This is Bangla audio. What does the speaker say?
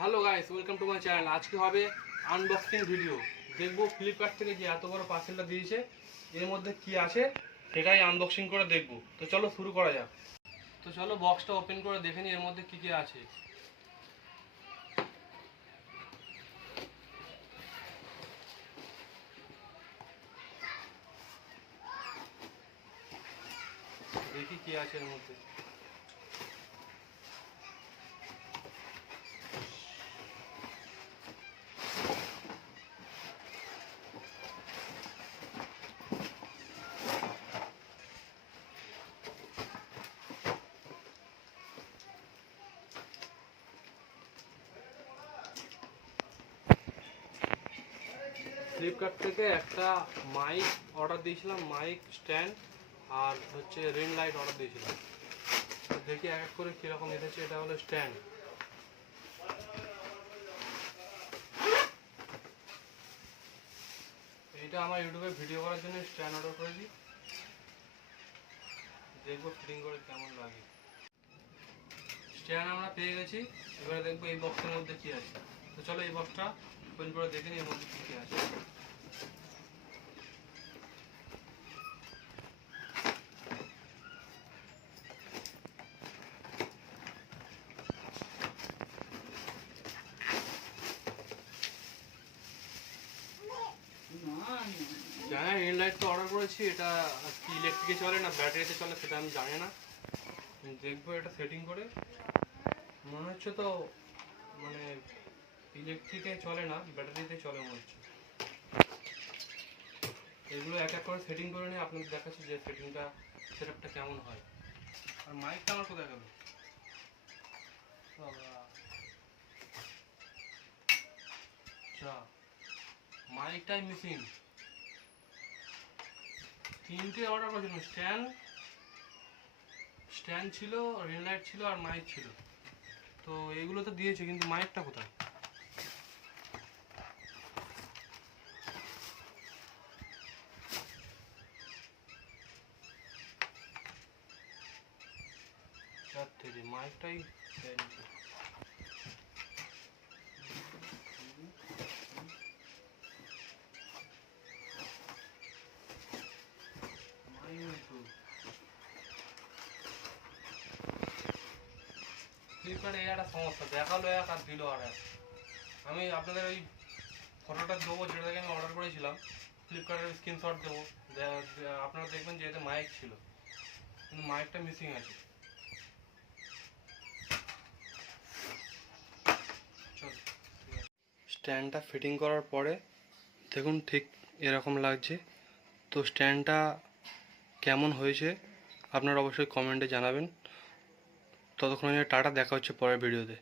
Hello guys, welcome to my channel. আজকে হবে আনবক্সিং ভিডিও। দেখবো ফ্লিপকার্ট থেকে যে এত বড় পার্সেলটা দিয়েছে এর মধ্যে কি আছে সেটাই আনবক্সিং করে দেখবো। তো চলো শুরু করা যাক। তো চলো বক্সটা ওপেন করে দেখে নিই এর মধ্যে কি কি আছে। দেখি কি আছে এর মধ্যে। ফ্লিপকার্ট থেকে একটা মাইক অর্ডার দিয়েছিলাম, মাইক স্ট্যান্ড আর হচ্ছে রিং লাইট অর্ডার দিয়েছিলাম। দেখি এক এক করে কীরকম এসেছে। এটা হলো স্ট্যান্ড। এইটা আমার ইউটিউবে ভিডিও করার জন্য স্ট্যান্ড অর্ডার করেছি। দেখবো ফিটিং করে কেমন লাগে। স্ট্যান্ড আমরা পেয়ে গেছি, এবারে দেখবো এই বক্সের মধ্যে কি আছে। তো চলো এই বক্সটা ওপেন করে দেখে নিই এর মধ্যে কি কি আছে। জানি রিং লাইট তো অর্ডার করেছি, এটা কি ইলেকট্রিকে চলে না ব্যাটারিতে চলে সেটা আমি জানি না। দেখবো এটা সেটিং করে। মনে হচ্ছে তো মানে ইলেকট্রিকে চলে না, ব্যাটারিতে চলে মনে হচ্ছে। এগুলো এক এক করে সেটিং করে নিয়ে আপনাদের দেখাচ্ছি যে সেটিংটা সেটআপটা কেমন হয়। আর মাইকটা আমার কোথায় গেল? আচ্ছা, মাইকটাই মিসিং। তিনটে অর্ডার করেছিলাম, স্ট্যান্ড ছিল, রিং লাইট ছিল আর মাইক ছিল। তো এগুলো তো দিয়েছে, কিন্তু মাইকটা কোথায়? মাইকটাই ফ্লিপকার্টে এই একটা সমস্যা, দেখালো এক আর দিল আর এক। আমি আপনাদের ওই ফটোটা দেবো যেটা থেকে আমি অর্ডার করেছিলাম, ফ্লিপকার্টের স্ক্রিনশট দেবো। আপনারা দেখবেন যে এতে মাইক ছিল, কিন্তু মাইকটা মিসিং আছে। স্ট্যান্ডটা ফিটিং করার পরে দেখুন ঠিক এরকম লাগছে। তো স্ট্যান্ডটা কেমন হয়েছে আপনারা অবশ্যই কমেন্টে জানাবেন। ততক্ষণে টাটা, দেখা হচ্ছে পরের ভিডিওতে।